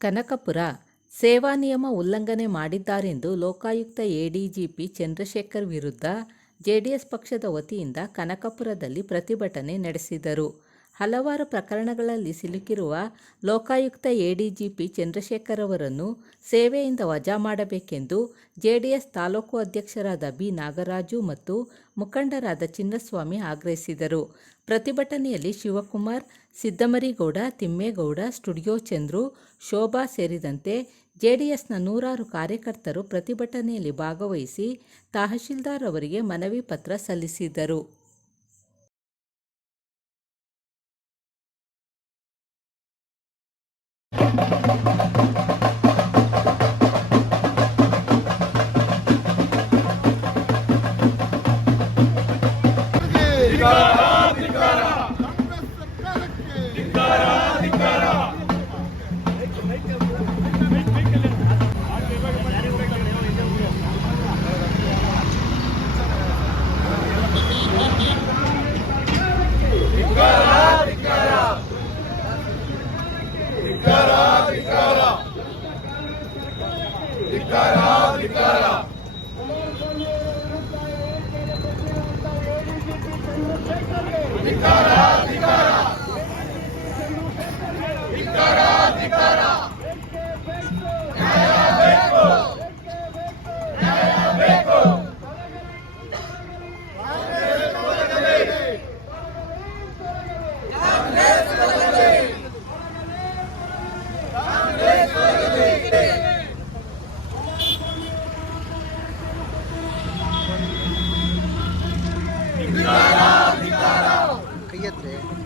ಕನಕಪುರ ಸೇವಾ ನಿಯಮ ಉಲ್ಲಂಘನೆ ಮಾಡಿದ್ದಾರೆಂದು ಲೋಕಾಯುಕ್ತ ಎಡಿಜಿಪಿ ಚಂದ್ರಶೇಖರ್ ವಿರುದ್ಧ ಜೆಡಿಎಸ್ ಪಕ್ಷದ ವತಿಯಿಂದ ಕನಕಪುರದಲ್ಲಿ ಪ್ರತಿಭಟನೆ ನಡೆಸಿದರು. ಹಲವಾರು ಪ್ರಕರಣಗಳಲ್ಲಿ ಸಿಲುಕಿರುವ ಲೋಕಾಯುಕ್ತ ಎಡಿಜಿಪಿ ಚಂದ್ರಶೇಖರ್ ಅವರನ್ನು ಸೇವೆಯಿಂದ ವಜಾ ಮಾಡಬೇಕೆಂದು ಜೆಡಿಎಸ್ ತಾಲೂಕು ಅಧ್ಯಕ್ಷರಾದ ಬಿ. ನಾಗರಾಜು ಮತ್ತು ಮುಖಂಡರಾದ ಚಿನ್ನಸ್ವಾಮಿ ಆಗ್ರಹಿಸಿದರು. ಪ್ರತಿಭಟನೆಯಲ್ಲಿ ಶಿವಕುಮಾರ್, ಸಿದ್ದಮರಿಗೌಡ, ತಿಮ್ಮೇಗೌಡ, ಸ್ಟುಡಿಯೋ ಚಂದ್ರು, ಶೋಭಾ ಸೇರಿದಂತೆ ಜೆಡಿಎಸ್ನ ನೂರಾರು ಕಾರ್ಯಕರ್ತರು ಪ್ರತಿಭಟನೆಯಲ್ಲಿ ಭಾಗವಹಿಸಿ ತಹಶೀಲ್ದಾರ್ ಅವರಿಗೆ ಮನವಿ ಪತ್ರ ಸಲ್ಲಿಸಿದರು.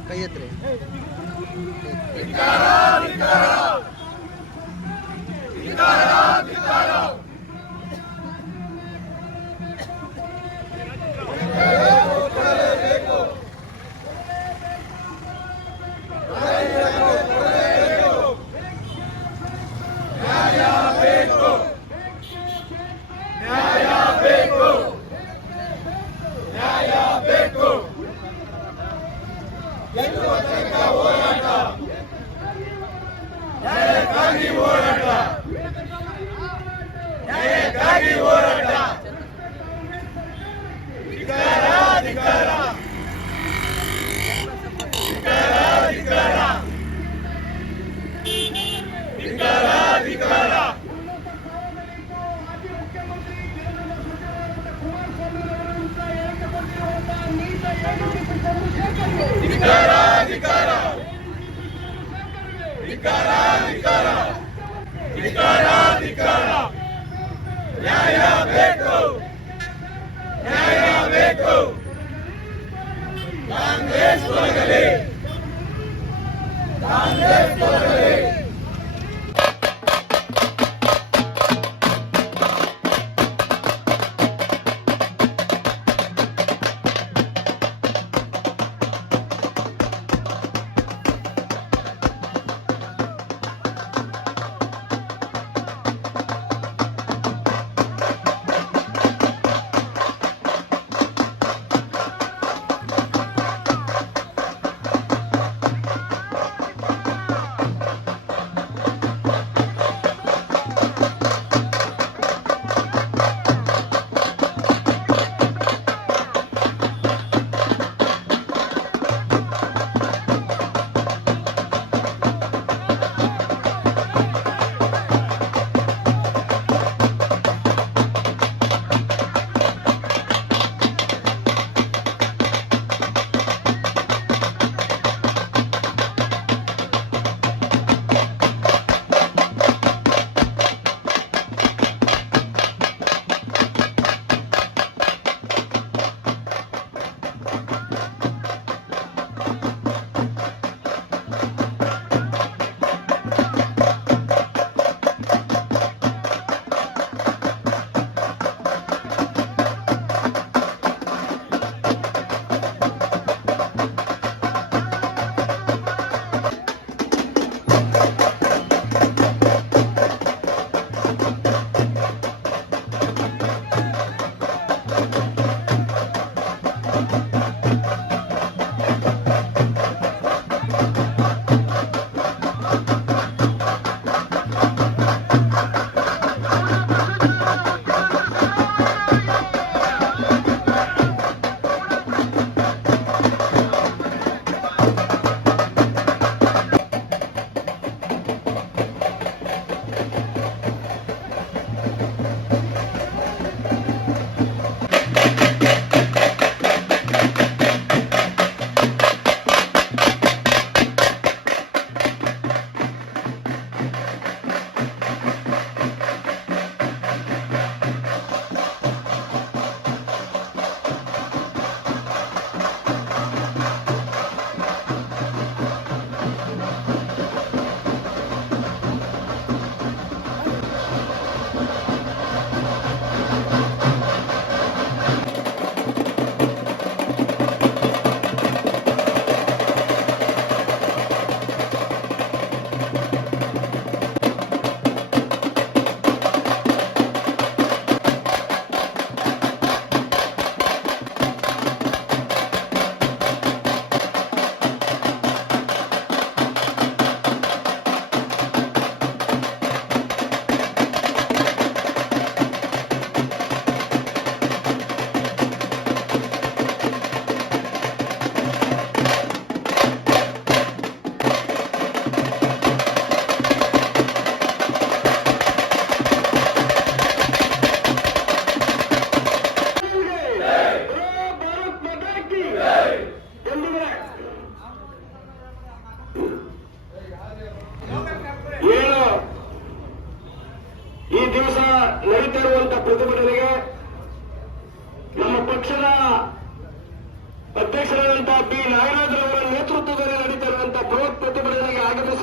ಕೈ ಎತ್ರೆ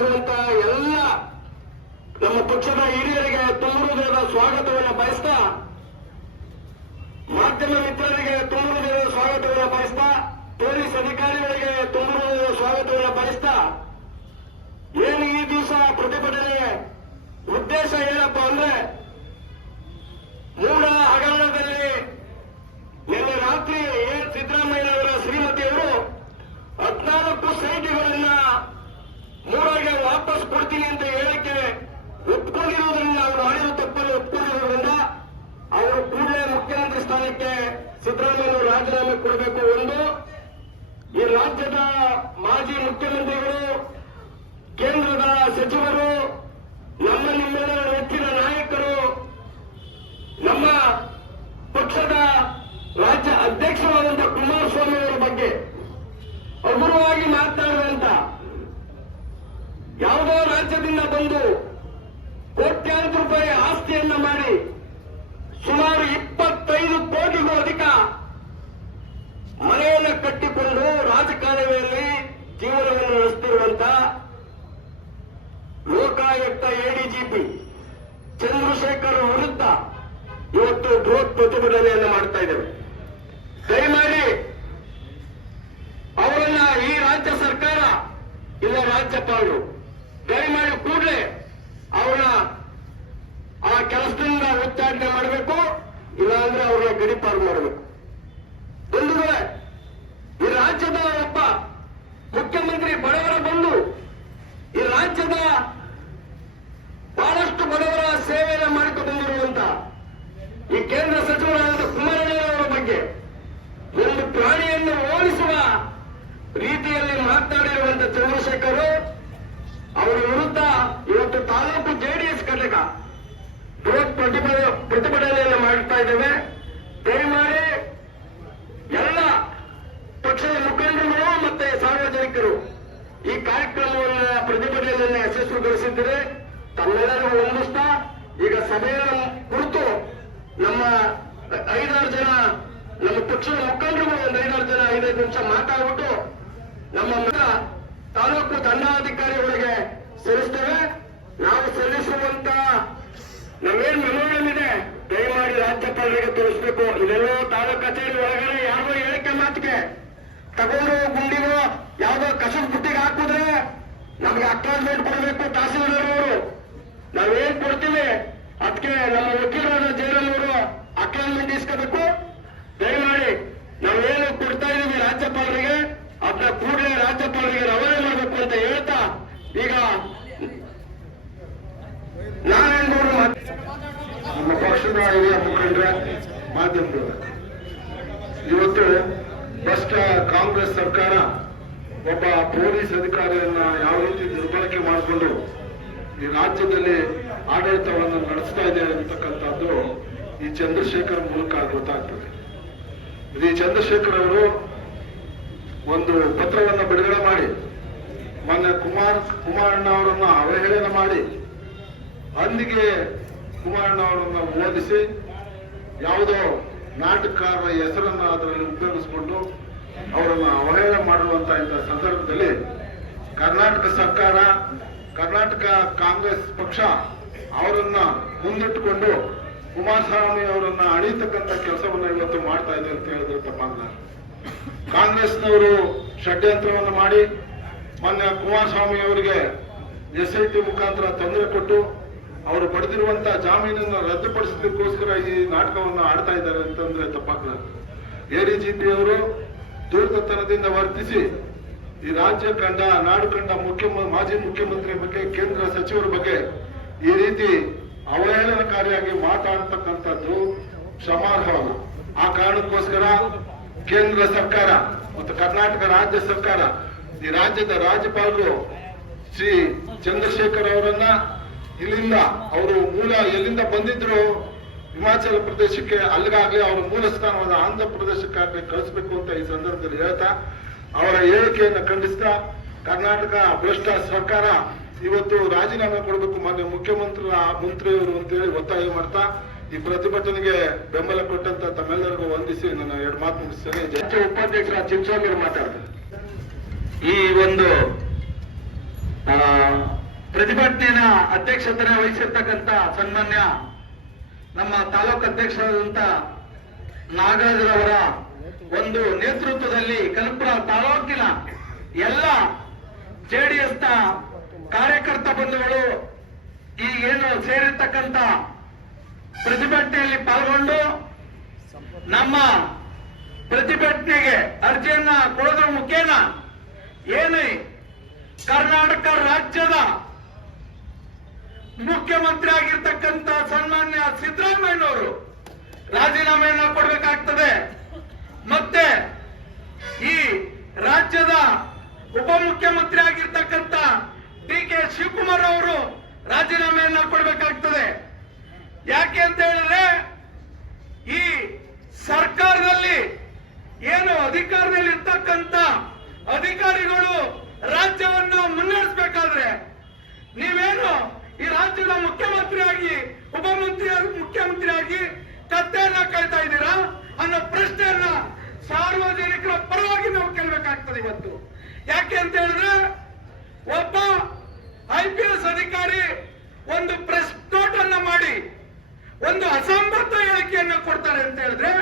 ಆಗಮಿಸಿರುವಂತಹ ಎಲ್ಲ ನಮ್ಮ ಪಕ್ಷದ ಹಿರಿಯರಿಗೆ ತುಂಬ ಹೃದಯದ ಸ್ವಾಗತವನ್ನು ಬಯಸ್ತಾ, ಮಾಧ್ಯಮ ಮಿತ್ರರಿಗೆ ತುಂಬ ಹೃದಯದ ಸ್ವಾಗತವನ್ನು ಬಯಸ್ತಾ, ಪೊಲೀಸ್ ಅಧಿಕಾರಿಗಳಿಗೆ ತುಂಬ ಹೃದಯದ ಸ್ವಾಗತವನ್ನು ಬಯಸ್ತಾ, ಏನು ಈ ದಿವಸ ಪ್ರತಿಭಟನೆ ಉದ್ದೇಶ ಏನಪ್ಪ ಅಂದ್ರೆ, ಮೂಡ ಹಗರಣದಲ್ಲಿ ನಿನ್ನೆ ರಾತ್ರಿ ಸಿದ್ದರಾಮಯ್ಯನವರ ಶ್ರೀಮತಿಯವರು 14 ಸೈಟ್ಗಳನ್ನ ಮೂಡಾಗೆ ವಾಪಸ್ ಕೊಡ್ತೀನಿ ಅಂತ ಹೇಳಕ್ಕೆ ಒಪ್ಕೊಂಡಿರೋದ್ರಿಂದ, ಅವರು ಮಾಡಿರೋ ತಪ್ಪನ್ನು ಒಪ್ಕೊಂಡಿರೋದ್ರಿಂದ ಅವರು ಕೂಡಲೇ ಮುಖ್ಯಮಂತ್ರಿ ಸ್ಥಾನಕ್ಕೆ ಸಿದ್ದರಾಮಯ್ಯನವರು ರಾಜೀನಾಮೆ ಕೊಡಬೇಕು. ಒಂದು, ಈ ರಾಜ್ಯದ ಮಾಜಿ ಮುಖ್ಯಮಂತ್ರಿಗಳು, ಕೇಂದ್ರದ ಸಚಿವರು, ನಮ್ಮ ನಿಮ್ಮೆಲ್ಲರ ನೆಚ್ಚಿನ ನಾಯಕರು, ನಮ್ಮ ಪಕ್ಷದ ರಾಜ್ಯ ಅಧ್ಯಕ್ಷರಾದಂತಹ ಕುಮಾರಸ್ವಾಮಿ ಅವರ ಬಗ್ಗೆ ಹಗುರವಾಗಿ ಮಾತನಾಡುವಂತ, ಯಾವುದೋ ರಾಜ್ಯದಿಂದ ಬಂದು ಕೋಟ್ಯಾಂತರ ರೂಪಾಯಿ ಆಸ್ತಿಯನ್ನ ಮಾಡಿ ಸುಮಾರು 25 ಕೋಟಿಗೂ ಅಧಿಕ ಮನೆಯನ್ನು ಕಟ್ಟಿಕೊಂಡು ರಾಜಕಾಲುವೆಯಲ್ಲಿ ಜೀವನವನ್ನು ನಡೆಸುತ್ತಿರುವಂತ ಲೋಕಾಯುಕ್ತ ಎಡಿಜಿಪಿ ಚಂದ್ರಶೇಖರ್ ವಿರುದ್ಧ ಇವತ್ತು ಬೃಹತ್ ಪ್ರತಿಭಟನೆಯನ್ನು ಮಾಡ್ತಾ ಇದ್ದೇವೆ. ದಯಮಾಡಿ ಅವರನ್ನ ಈ ರಾಜ್ಯ ಸರ್ಕಾರ ಇಲ್ಲ ರಾಜ್ಯಪಾಲರು ದಯಮಾಡಿ ಕೂಡಲೇ ಅವರ ಆ ಕೆಲಸದಿಂದ ಉಚ್ಚಾಟನೆ ಮಾಡಬೇಕು, ಇಲ್ಲಾಂದ್ರೆ ಅವ್ರನ್ನ ಗಡಿಪಾರು ಮಾಡಬೇಕು. ಬಂಧುಗಳೇ, ಈ ರಾಜ್ಯದ ಒಬ್ಬ ಮುಖ್ಯಮಂತ್ರಿ ಬಡವರ ಬಂಧು, ಈ ರಾಜ್ಯದ ಬಹಳಷ್ಟು ಬಡವರ ಸೇವೆಯನ್ನು ಮಾಡಿಕೊಂಡು ಬಂದಿರುವಂತ ಈ ಕೇಂದ್ರ ಸಚಿವರಾದ ಕುಮಾರಣ್ಣನವರ ಬಗ್ಗೆ ಒಂದು ಪ್ರಾಣಿಯನ್ನು ಓಡಿಸುವ ರೀತಿಯಲ್ಲಿ ಮಾತನಾಡಿರುವಂತ ಚಂದ್ರಶೇಖರ್ ಅವರ ವಿರುದ್ಧ ಇವತ್ತು ತಾಲೂಕು ಜೆಡಿಎಸ್ ಘಟಕ ಬೃಹತ್ ಪ್ರತಿಭಟನೆಯನ್ನು ಮಾಡ್ತಾ ಇದ್ದೇವೆ. ದಯಮಾಡಿ ಎಲ್ಲ ಪಕ್ಷದ ಮುಖಂಡರುಗಳು ಮತ್ತೆ ಸಾರ್ವಜನಿಕರು ಈ ಕಾರ್ಯಕ್ರಮವನ್ನು ಪ್ರತಿಭಟನೆಯನ್ನು ಯಶಸ್ವಿಗೊಳಿಸಿದ್ದಾರೆ. ತಮ್ಮೆಲ್ಲರಿಗೂ ವಂದಿಸ್ತಾ, ಈಗ ಸಭೆಯನ್ನು ಕುರಿತು ನಮ್ಮ 5-6 ಜನ ನಮ್ಮ ಪಕ್ಷದ ಮುಖಂಡರುಗಳು ಒಂದು 5-6 ಜನ 5 ನಿಮಿಷ ಮಾತಾಡ್ಬಿಟ್ಟು ನಮ್ಮ ತಾಲೂಕು ದಂಡಾಧಿಕಾರಿಗಳಿಗೆ ಸಲ್ಲಿಸ್ತೇವೆ. ನಾವು ಸಲ್ಲಿಸುವಂತ ನಮ್ಮೇನ್ ಮೆಮೋರಿಯಂ ಇದೆ, ದಯಮಾಡಿ ರಾಜ್ಯಪಾಲರಿಗೆ ತೋರಿಸಬೇಕು. ಇದೆಲ್ಲೋ ತಾಲೂಕು ಕಚೇರಿ ಒಳಗಡೆ ಯಾವುದೋ ಹೇಳಿಕೆ ಮಾತಿಗೆ ತಗೊಂಡು ಗುಂಡಿಗೋ ಯಾವುದೋ ಕಸದ ಬುಟ್ಟಿಗೆ ಹಾಕಿದ್ರೆ ನಮ್ಗೆ ಅಕ್ನಾಲಜ್ಮೆಂಟ್ ಕೊಡಬೇಕು ತಹಸೀಲ್ದಾರ್ ಅವರು. ನಾವೇನ್ ಕೊಡ್ತೀವಿ ಅದಕ್ಕೆ ನಮ್ಮ ವಕೀಲರಾದ ಜಯರಾಮವರು ಅಕ್ನಾಲಜ್ಮೆಂಟ್ ಇಸ್ಕೋಬೇಕು. ದಯಮಾಡಿ ನಾವೇನು ಕೊಡ್ತಾ ಇದೀವಿ ರಾಜ್ಯಪಾಲರಿಗೆ ಅದನ್ನ ಕೂಡಲೇ ರಾಜ್ಯಪಾಲರಿಗೆ ರವಾನೆ ಮಾಡಬೇಕು ಅಂತ ಹೇಳ್ತಾ, ಈಗ ನಾರಾಯಣಗೌಡರು ನಮ್ಮ ಪಕ್ಷದ ಹಿರಿಯ ಮುಖಂಡರ ಮಾಧ್ಯಮದವರು ಇವತ್ತು ಭ್ರಷ್ಟ ಕಾಂಗ್ರೆಸ್ ಸರ್ಕಾರ ಒಬ್ಬ ಪೊಲೀಸ್ ಅಧಿಕಾರಿಯನ್ನ ಯಾವ ರೀತಿ ದುರ್ಬಳಕೆ ಮಾಡಿಕೊಂಡು ಈ ರಾಜ್ಯದಲ್ಲಿ ಆಡಳಿತವನ್ನು ನಡೆಸ್ತಾ ಇದೆ ಅಂತಕ್ಕಂಥದ್ದು ಈ ಚಂದ್ರಶೇಖರ್ ಮೂಲಕ ಗೊತ್ತಾಗ್ತದೆ. ಈ ಚಂದ್ರಶೇಖರ್ ಅವರು ಒಂದು ಪತ್ರವನ್ನು ಬಿಡುಗಡೆ ಮಾಡಿ ಮೊನ್ನೆ ಕುಮಾರಣ್ಣ ಅವರನ್ನ ಅವಹೇಳನ ಮಾಡಿ ಅಂದಿಗೆ ಕುಮಾರಣ್ಣ ಅವರನ್ನ ಓದಿಸಿ ಯಾವುದೋ ನಾಟಕಕಾರರ ಹೆಸರನ್ನ ಅದರಲ್ಲಿ ಉಪಯೋಗಿಸಿಕೊಂಡು ಅವರನ್ನ ಅವಹೇಳನ ಮಾಡಿರುವಂತ ಇಂಥ ಸಂದರ್ಭದಲ್ಲಿ ಕರ್ನಾಟಕ ಸರ್ಕಾರ, ಕರ್ನಾಟಕ ಕಾಂಗ್ರೆಸ್ ಪಕ್ಷ ಅವರನ್ನ ಮುಂದಿಟ್ಟುಕೊಂಡು ಕುಮಾರಸ್ವಾಮಿ ಅವರನ್ನ ಅಳಿತಕ್ಕಂಥ ಕೆಲಸವನ್ನ ಇವತ್ತು ಮಾಡ್ತಾ ಇದೆ ಅಂತ ಹೇಳಿದ್ರೆ ತಪ್ಪಾಗಲ್ಲ. ಕಾಂಗ್ರೆಸ್ನವರು ಷಡ್ಯಂತ್ರವನ್ನು ಮಾಡಿ ಮೊನ್ನೆ ಕುಮಾರಸ್ವಾಮಿ ಅವರಿಗೆ SIT ಮುಖಾಂತರ ತೊಂದರೆ ಕೊಟ್ಟು ಅವರು ಪಡೆದಿರುವಂತಹ ಜಾಮೀನನ್ನು ರದ್ದುಪಡಿಸಲಿಕ್ಕೋಸ್ಕರ ಈ ನಾಟಕವನ್ನು ಆಡ್ತಾ ಇದ್ದಾರೆ ಅಂತಂದ್ರೆ ತಪ್ಪಾಗಲ್ಲ. ADGP ಅವರು ದುರ್ಗತನದಿಂದ ವರ್ತಿಸಿ ಈ ರಾಜ್ಯ ಕಂಡ ನಾಡು ಕಂಡ ಮಾಜಿ ಮುಖ್ಯಮಂತ್ರಿ ಬಗ್ಗೆ, ಕೇಂದ್ರ ಸಚಿವರ ಬಗ್ಗೆ ಈ ರೀತಿ ಅವಹೇಳನಕಾರಿಯಾಗಿ ಮಾತಾಡ್ತಕ್ಕಂಥದ್ದು ಕ್ಷಮಾರ್ಹವಲ್ಲ. ಆ ಕಾರಣಕ್ಕೋಸ್ಕರ ಕೇಂದ್ರ ಸರ್ಕಾರ ಮತ್ತು ಕರ್ನಾಟಕ ರಾಜ್ಯ ಸರ್ಕಾರ ಈ ರಾಜ್ಯದ ರಾಜ್ಯಪಾಲರು ಶ್ರೀ ಚಂದ್ರಶೇಖರ್ ಅವರನ್ನ ಇಲ್ಲಿಂದ ಅವರು ಮೂಲ ಎಲ್ಲಿಂದ ಬಂದಿದ್ರು ಹಿಮಾಚಲ ಪ್ರದೇಶಕ್ಕೆ ಅಲ್ಲಿಗಾಗ್ಲಿ ಅವರ ಮೂಲ ಸ್ಥಾನವಾದ ಆಂಧ್ರ ಪ್ರದೇಶಕ್ಕಾಗ್ಲಿ ಕಳಿಸ್ಬೇಕು ಅಂತ ಈ ಸಂದರ್ಭದಲ್ಲಿ ಹೇಳ್ತಾ ಅವರ ಹೇಳಿಕೆಯನ್ನು ಖಂಡಿಸ್ತಾ ಕರ್ನಾಟಕ ಭ್ರಷ್ಟ ಸರ್ಕಾರ ಇವತ್ತು ರಾಜೀನಾಮೆ ಕೊಡಬೇಕು ಮಾನ್ಯ ಮಂತ್ರಿಯವರು ಅಂತೇಳಿ ಒತ್ತಾಯ ಮಾಡ್ತಾ ಈ ಪ್ರತಿಭಟನೆಗೆ ಬೆಂಬಲ ಕೊಟ್ಟಂತ ತಮ್ಮೆಲ್ಲರಿಗೂ ವಂದಿಸಿ ನನ್ನ 2 ಮಾತು ಮುಗಿಸ್ತೇನೆ. ರಾಜ್ಯ ಉಪಾಧ್ಯಕ್ಷರ ಚಿಂಚೋಳಿ ಮಾತಾಡ್ತಾರೆ. ಈ ಒಂದು ಪ್ರತಿಭಟನೆಯ ಅಧ್ಯಕ್ಷತೆ ವಹಿಸಿರ್ತಕ್ಕಂಥ ಸನ್ಮಾನ್ಯ ನಮ್ಮ ತಾಲೂಕು ಅಧ್ಯಕ್ಷರಾದಂತ ನಾಗರಾಜರವರ ಒಂದು ನೇತೃತ್ವದಲ್ಲಿ ಕನಕಪುರ ತಾಲೂಕಿನ ಎಲ್ಲ ಜೆಡಿಎಸ್ನ ಕಾರ್ಯಕರ್ತ ಬಂಧುಗಳು ಈ ಏನು ಸೇರಿರ್ತಕ್ಕಂಥ ಪ್ರತಿಭಟನೆಯಲ್ಲಿ ಪಾಲ್ಗೊಂಡು ನಮ್ಮ ಪ್ರತಿಭಟನೆಗೆ ಅರ್ಜಿಯನ್ನ ಕೊಡೋದ್ರ ಮುಖೇನ ಏನು ಕರ್ನಾಟಕ ರಾಜ್ಯದ ಮುಖ್ಯಮಂತ್ರಿ ಆಗಿರ್ತಕ್ಕಂಥ ಸನ್ಮಾನ್ಯ ಸಿದ್ದರಾಮಯ್ಯನವರು ರಾಜೀನಾಮೆಯನ್ನ ಕೊಡಬೇಕಾಗ್ತದೆ. ಮತ್ತೆ ಈ ರಾಜ್ಯದ ಉಪಮುಖ್ಯಮಂತ್ರಿ ಆಗಿರ್ತಕ್ಕಂಥ ಡಿ.ಕೆ. ಶಿವಕುಮಾರ್ ಅವರು ರಾಜೀನಾಮೆಯನ್ನ ಕೊಡಬೇಕಾಗ್ತದೆ. ಯಾಕೆ ಅಂತ ಹೇಳಿದ್ರೆ ಈ ಸರ್ಕಾರದಲ್ಲಿ ಏನು ಅಧಿಕಾರದಲ್ಲಿ ಇರ್ತಕ್ಕಂಥ ಅಧಿಕಾರಿಗಳು ರಾಜ್ಯವನ್ನ ಮುನ್ನಡೆಸಬೇಕಾದ್ರೆ ನೀವೇನು ಈ ರಾಜ್ಯದ ಮುಖ್ಯಮಂತ್ರಿಯಾಗಿ ಮುಖ್ಯಮಂತ್ರಿಯಾಗಿ ಕತ್ತೆಯನ್ನ ಕಾಯ್ತಾ ಇದ್ದೀರಾ ಅನ್ನೋ ಪ್ರಶ್ನೆಯನ್ನ ಸಾರ್ವಜನಿಕರ ಪರವಾಗಿ ನಾವು ಕೇಳಬೇಕಾಗ್ತದೆ ಇವತ್ತು. ಯಾಕೆ ಅಂತ ಹೇಳಿದ್ರೆ ಒಬ್ಬ IPS ಅಧಿಕಾರಿ ಒಂದು ಪ್ರೆಸ್ ನೋಟ್ ಅನ್ನ ಮಾಡಿ ಒಂದು ಅಸಂಬದ್ಧ ಹೇಳಿಕೆಯನ್ನ ಕೊಡ್ತಾರೆ ಅಂತ ಹೇಳಿದ್ರೆ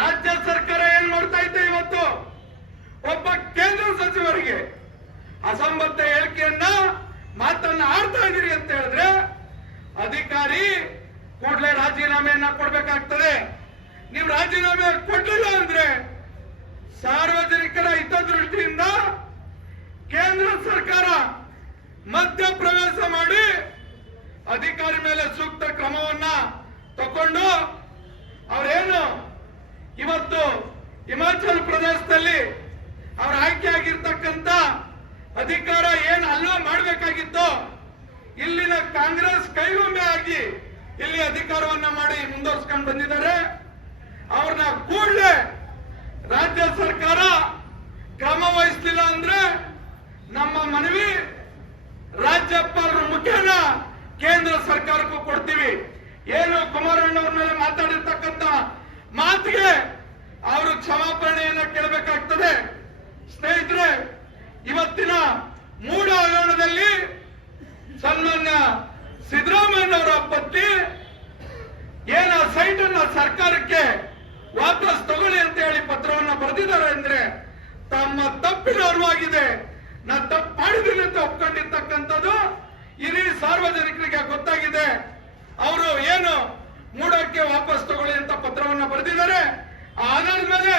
ರಾಜ್ಯ ಸರ್ಕಾರ ಏನ್ ಮಾಡ್ತಾ ಇದೆ ಇವತ್ತು? ಒಬ್ಬ ಕೇಂದ್ರ ಸಚಿವರಿಗೆ ಅಸಂಬದ್ಧ ಹೇಳಿಕೆಯನ್ನ ಮಾತನ್ನ ಆಡ್ತಾ ಇದೀರಿ ಅಂತ ಹೇಳಿದ್ರೆ ಅಧಿಕಾರಿ ಕೂಡಲೇ ರಾಜೀನಾಮೆಯನ್ನ ಕೊಡ್ಬೇಕಾಗ್ತದೆ. ನೀವು ರಾಜೀನಾಮೆ ಕೊಡ್ಲಿಲ್ಲ ಅಂದ್ರೆ ಸಾರ್ವಜನಿಕರ ಹಿತದೃಷ್ಟಿಯಿಂದ ಕೇಂದ್ರ ಸರ್ಕಾರ ಮಧ್ಯಪ್ರವೇಶ ಮಾಡಿ ಅಧಿಕಾರಿ ಮೇಲೆ ಸೂಕ್ತ ಕ್ರಮವನ್ನ ತಕೊಂಡು ಅವರೇನು ಇವತ್ತು ಹಿಮಾಚಲ ಪ್ರದೇಶದಲ್ಲಿ ಅವ್ರ ಆಯ್ಕೆ ಆಗಿರ್ತಕ್ಕಂಥ ಅಧಿಕಾರ ಏನು ಅಲ್ಲ ಮಾಡಬೇಕಾಗಿತ್ತು, ಇಲ್ಲಿನ ಕಾಂಗ್ರೆಸ್ ಕೈಗೊಂಬೆ ಆಗಿ ಇಲ್ಲಿ ಅಧಿಕಾರವನ್ನ ಮಾಡಿ ಮುಂದುವರ್ಸ್ಕೊಂಡು ಬಂದಿದ್ದಾರೆ. ಅವ್ರನ್ನ ಕೂಡಲೇ ರಾಜ್ಯ ಸರ್ಕಾರ ಕ್ರಮ ವಹಿಸಲಿಲ್ಲ ಅಂದ್ರೆ ನಮ್ಮ ಮನವಿ ರಾಜ್ಯಪಾಲರ ಮುಖೇನ ಕೇಂದ್ರ ಸರ್ಕಾರಕ್ಕೂ ಕೊಡ್ತೀವಿ. ಏನು ಕುಮಾರಣ್ಣ ಅವ್ರ ಮೇಲೆ ಮಾತಾಡಿರ್ತಕ್ಕಂಥ ಮಾತಿಗೆ ಅವರು ಕ್ಷಮಾಪಣೆಯನ್ನ ಕೇಳಬೇಕಾಗ್ತದೆ. ಸ್ನೇಹಿತರೆ, ಇವತ್ತಿನ ಮೂಢ ಹಗರಣದಲ್ಲಿ ಸನ್ಮಾನ್ಯ ಸಿದ್ದರಾಮಯ್ಯನವರ ಪತ್ನಿ ಏನ ಸೈಟ್ ಅನ್ನ ಸರ್ಕಾರಕ್ಕೆ ವಾಪಸ್ ತಗೊಳ್ಳಿ ಅಂತ ಹೇಳಿ ಪತ್ರವನ್ನ ಬರೆದಿದ್ದಾರೆ ಅಂದ್ರೆ ತಮ್ಮ ತಪ್ಪಿನ ಅರಿವಾಗಿದೆ. ನಾ ತಪ್ಪು ಮಾಡಿದ್ದೀನಿ ಅಂತ ಒಪ್ಕೊಂಡಿರ್ತಕ್ಕಂಥದ್ದು ಇಡೀ ಸಾರ್ವಜನಿಕರಿಗೆ ಗೊತ್ತಾಗಿದೆ. ಅವರು ಏನು ಮೂಡಕ್ಕೆ ವಾಪಸ್ ತಗೊಳ್ಳಿ ಅಂತ ಪತ್ರವನ್ನ ಬರೆದಿದ್ದಾರೆ. ಆಧಾರದ ಮೇಲೆ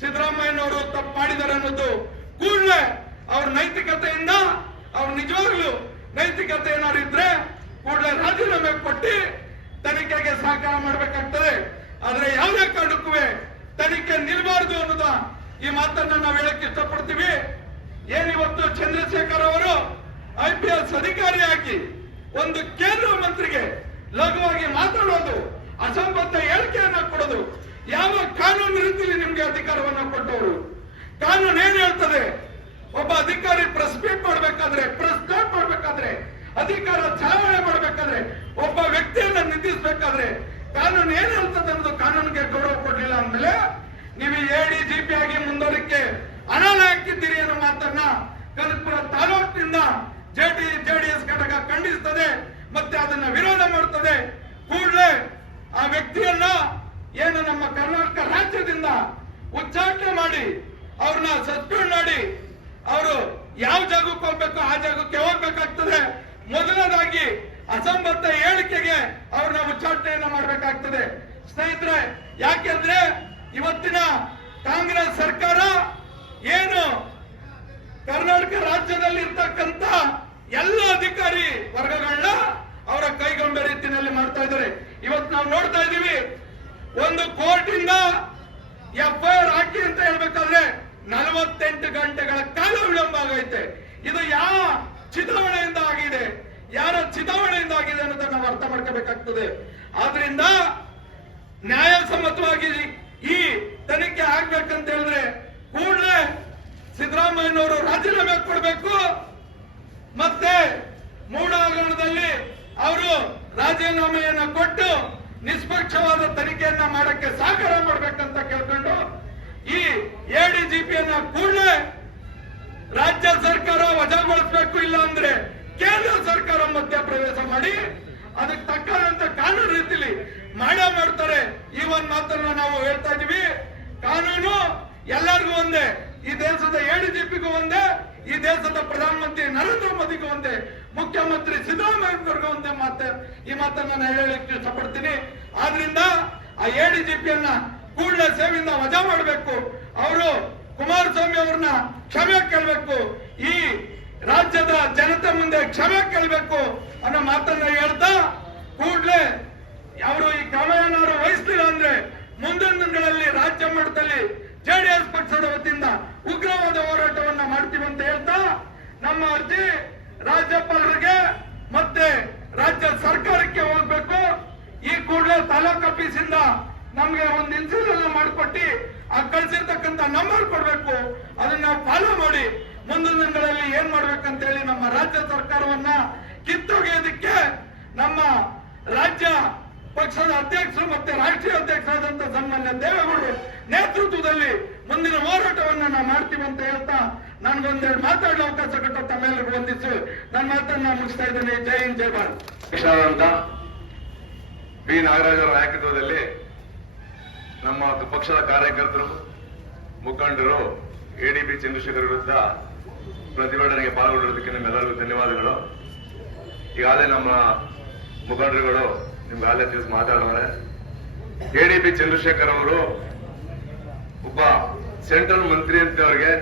ಸಿದ್ದರಾಮಯ್ಯನವರು ತಪ್ಪು ಮಾಡಿದ್ದಾರೆ ಅನ್ನೋದು ಕೂಡಲೇ ಅವ್ರ ನೈತಿಕತೆಯಿಂದ ಅವ್ರ ನಿಜವಾಗ್ಲೂ ನೈತಿಕತೆ ಏನಾದ್ರು ಇದ್ರೆ ಕೂಡಲೇ ರಾಜೀನಾಮೆ ಕೊಟ್ಟು ತನಿಖೆಗೆ ಸಹಕಾರ ಮಾಡಬೇಕಾಗ್ತದೆ. ಆದ್ರೆ ಯಾವುದೇ ಕಾರಣಕ್ಕೂ ತನಿಖೆ ನಿಲ್ಬಾರ್ದು ಅನ್ನೋದ ಈ ಮಾತನ್ನ ನಾವು ಹೇಳಕ್ ಇಷ್ಟಪಡ್ತೀವಿ. ಏನಿವತ್ತು ಚಂದ್ರಶೇಖರ್ ಅವರು IPS ಅಧಿಕಾರಿಯಾಗಿ ಒಂದು ಕೇಂದ್ರ ಮಂತ್ರಿಗೆ ಲಘುವಾಗಿ ಮಾತಾಡೋದು, ಅಸಂಬದ್ಧ ಹೇಳಿಕೆಯನ್ನ ಕೊಡೋದು, ಯಾವ ಕಾನೂನು ರೀತಿಯಲ್ಲಿ ನಿಮ್ಗೆ ಅಧಿಕಾರವನ್ನ ಕೊಟ್ಟವರು? ಕಾನೂನು ಏನ್ ಹೇಳ್ತದೆ? ಒಬ್ಬ ಅಧಿಕಾರಿ ಪ್ರೆಸ್ ಮೀಟ್ ಮಾಡಬೇಕಾದ್ರೆ, ಪ್ರೆಸ್ ನೋಟ್ ಮಾಡಬೇಕಾದ್ರೆ, ಅಧಿಕಾರ ಚಲಾವಣೆ ಮಾಡಬೇಕಾದ್ರೆ, ಒಬ್ಬ ವ್ಯಕ್ತಿಯನ್ನ ನಿಂದಿಸಬೇಕಾದ್ರೆ ಕಾನೂನು ಏನ್ ಹೇಳ್ತದೆ ಅನ್ನೋದು ಕಾನೂನಿಗೆ ಗೌರವ ಕೊಡ್ಲಿಲ್ಲ ಅಂದ್ಮೇಲೆ ನೀವು ADGP ಆಗಿ ಮುಂದುವರಿಕೆ ಅನಾಲ ಹಾಕಿದ್ದೀರಿ ಅನ್ನೋ ಮಾತನ್ನ ಕನಕಪುರ ತಾಲೂಕಿನಿಂದ JDS ಘಟಕ ಖಂಡಿಸ್ತದೆ, ಮತ್ತೆ ಅದನ್ನ ವಿರೋಧ ಮಾಡ್ತದೆ. ಕೂಡಲೇ ಆ ವ್ಯಕ್ತಿಯನ್ನ ಏನು ನಮ್ಮ ಕರ್ನಾಟಕ ರಾಜ್ಯದಿಂದ ಉಚ್ಚಾಟನೆ ಮಾಡಿ ಅವ್ರನ್ನ ಸಸ್ಪೆಂಡ್ ಮಾಡಿ ಅವರು ಯಾವ ಜಾಗಕ್ಕೆ ಹೋಗ್ಬೇಕು ಆ ಜಾಗಕ್ಕೆ ಹೋಗ್ಬೇಕಾಗ್ತದೆ. ಮೊದಲನೇದಾಗಿ ಅಸಂಬದ್ಧ ಹೇಳಿಕೆಗೆ ಅವ್ರನ್ನ ಉಚ್ಚಾಟನೆಯನ್ನ ಮಾಡಬೇಕಾಗ್ತದೆ. ಸ್ನೇಹಿತರೆ, ಯಾಕೆಂದ್ರೆ ಇವತ್ತಿನ ಕಾಂಗ್ರೆಸ್ ಸರ್ಕಾರ ಏನು ಕರ್ನಾಟಕ ರಾಜ್ಯದಲ್ಲಿ ಇರ್ತಕ್ಕಂಥ ಎಲ್ಲ ಅಧಿಕಾರಿ ವರ್ಗಗಳನ್ನ ಅವರ ಕೈಗೊಂಬೆ ರೀತಿಯಲ್ಲಿ ಮಾಡ್ತಾ ಇದ್ದಾರೆ. ಇವತ್ತು ನಾವು ನೋಡ್ತಾ ಇದ್ದೀವಿ, ಒಂದು ಕೋರ್ಟ್ ಇಂದ FIR ಹಾಕಿ ಅಂತ ಹೇಳ್ಬೇಕಾದ್ರೆ 48 ಗಂಟೆಗಳ ಕಾಲ ವಿಳಂಬ ಆಗೈತೆ. ಇದು ಯಾವ ಚಿತಾವಣೆಯಿಂದ ಆಗಿದೆ, ಯಾರ ಚಿತಾವಣೆಯಿಂದ ಆಗಿದೆ ಅನ್ನೋದನ್ನ ನಾವು ಅರ್ಥ ಮಾಡ್ಕೋಬೇಕಾಗ್ತದೆ. ಆದ್ರಿಂದ ನ್ಯಾಯಸಮ್ಮತವಾಗಿ ಈ ತನಿಖೆ ಆಗ್ಬೇಕಂತ ಹೇಳಿದ್ರೆ ಕೂಡಲೇ ಸಿದ್ದರಾಮಯ್ಯನವರು ರಾಜೀನಾಮೆ ಕೊಡಬೇಕು. ಮತ್ತೆ ಮೂಢ ಹಗರಣದಲ್ಲಿ ಅವರು ರಾಜೀನಾಮೆಯನ್ನ ಕೊಟ್ಟು ನಿಷ್ಪಕ್ಷವಾದ ತನಿಖೆಯನ್ನ ಮಾಡಕ್ಕೆ ಸಹಕಾರ ಮಾಡಬೇಕಂತ ಕೇಳ್ಕೊಂಡು ಈ ADGP ಕೂಡಲೇ ರಾಜ್ಯ ಸರ್ಕಾರ ವಜಾಗೊಳಿಸಬೇಕು. ಇಲ್ಲ ಅಂದ್ರೆ ಕೇಂದ್ರ ಸರ್ಕಾರ ಮಧ್ಯಪ್ರವೇಶ ಮಾಡಿ ಅದಕ್ಕೆ ತಕ್ಕಂತ ಕಾನೂನು ರೀತಿಲಿ ಮಾಡ್ತಾರೆ. ಈ ಒಂದು ಮಾತನ್ನ ನಾವು ಹೇಳ್ತಾ ಇದೀವಿ. ಕಾನೂನು ಎಲ್ಲರಿಗೂ ಒಂದೇ, ಈ ದೇಶದ ADGPಗೂ ಒಂದೇ, ಈ ದೇಶದ ಪ್ರಧಾನಮಂತ್ರಿ ನರೇಂದ್ರ ಮೋದಿಗೂ ಒಂದೇ, ಮುಖ್ಯಮಂತ್ರಿ ಸಿದ್ದರಾಮಯ್ಯವ್ರಿಗೂ ಒಂದೇ ಈ ಮಾತನ್ನ ನಾನು ಹೇಳಲಿಕ್ಕೆ ಇಷ್ಟಪಡ್ತೀನಿ. ಆದ್ರಿಂದ ಆ ADGPಯನ್ನ ಕೂಡಲೇ ಸೇವೆಯಿಂದ ವಜಾ ಮಾಡಬೇಕು. ಅವರು ಕುಮಾರಸ್ವಾಮಿ ಅವ್ರನ್ನ ಕ್ಷಮೆ ಕೇಳಬೇಕು, ಈ ರಾಜ್ಯದ ಜನತೆ ಮುಂದೆ ಕ್ಷಮೆ ಕೇಳಬೇಕು ಅನ್ನೋ ಮಾತನ್ನ ಹೇಳ್ತಾ, ಕೂಡಲೇ ಅವರು ಈ ಕ್ರಮವನ್ನಾರು ವಹಿಸಲಿಲ್ಲ ಅಂದ್ರೆ ಮುಂದಿನ ದಿನಗಳಲ್ಲಿ ರಾಜ್ಯ ಮಟ್ಟದಲ್ಲಿ JDS ಪಕ್ಷದ ವತಿಯಿಂದ ಉಗ್ರವಾದ ಹೋರಾಟವನ್ನ ಮಾಡ್ತೀವಿ ಅಂತ ಹೇಳ್ತಾ, ನಮ್ಮ ಅರ್ಜಿ ರಾಜ್ಯಪಾಲರಿಗೆ ಮತ್ತೆ ರಾಜ್ಯ ಸರ್ಕಾರಕ್ಕೆ ಹೋಗ್ಬೇಕು. ಈ ಕೂಡಲೇ ತಾಲೂಕ್ ಆಫೀಸಿಂದ ನಮ್ಗೆ ಒಂದು ಇನ್ಸಿಡೆಂಟ್ ಮಾಡಿಕೊಟ್ಟು ಆ ಕಳಿಸಿರ್ತಕ್ಕಂಥ ನಂಬರ್ ಕೊಡ್ಬೇಕು. ಅದನ್ನ ನಾವು ಫಾಲೋ ಮಾಡಿ ಮುಂದಿನ ದಿನಗಳಲ್ಲಿ ಏನ್ ಮಾಡ್ಬೇಕಂತ ಹೇಳಿ ನಮ್ಮ ರಾಜ್ಯ ಸರ್ಕಾರವನ್ನ ಕಿತ್ತೊಗೆಯೋದಕ್ಕೆ ನಮ್ಮ ರಾಜ್ಯ ಪಕ್ಷದ ಅಧ್ಯಕ್ಷರು ಮತ್ತೆ ರಾಷ್ಟ್ರೀಯ ಅಧ್ಯಕ್ಷರಾದಂತಹ ಸನ್ಮಾನ್ಯ ದೇವೇಗೌಡರು ನೇತೃತ್ವದಲ್ಲಿ ಮುಂದಿನ ಹೋರಾಟವನ್ನ ನಾವು ಮಾಡ್ತೀವಿ ಅಂತ ಹೇಳ್ತಾ, ನನ್ಗೊಂದೆರಡು ಮಾತಾಡಲು ಅವಕಾಶ ಕೊಟ್ಟ ತಮ್ಮೆಲ್ಲರಿಗೂ ವಂದಿಸಿ ನನ್ನ ಮಾತನ್ನ ಮುಗಿಸ್ತಾ ಇದ್ದೇನೆ. ಜೈ ಹಿಂದ್, ಜೈ ಭಾರತ್. ಬಿ ನಾಗರಾಜರ ನಾಯಕತ್ವದಲ್ಲಿ ನಮ್ಮ ಪಕ್ಷದ ಕಾರ್ಯಕರ್ತರು, ಮುಖಂಡರು ADP ಚಂದ್ರಶೇಖರ್ ವಿರುದ್ಧ ಪ್ರತಿಭಟನೆಗೆ ಪಾಲ್ಗೊಂಡಿರೋದಕ್ಕೆ ನಿಮ್ಮೆಲ್ಲರಿಗೂ ಧನ್ಯವಾದಗಳು. ಈಗಾಗಲೇ ನಮ್ಮ ಮುಖಂಡರುಗಳು ನಿಮ್ಗಾಗಲೇ ತಿಳಿಸಿ ಮಾತಾಡೋರೆ. ADP ಚಂದ್ರಶೇಖರ್ ಅವರು ಒಬ್ಬ ಸೆಂಟ್ರಲ್ ಮಂತ್ರಿ ಅಂತ ಅವರಿಗೆ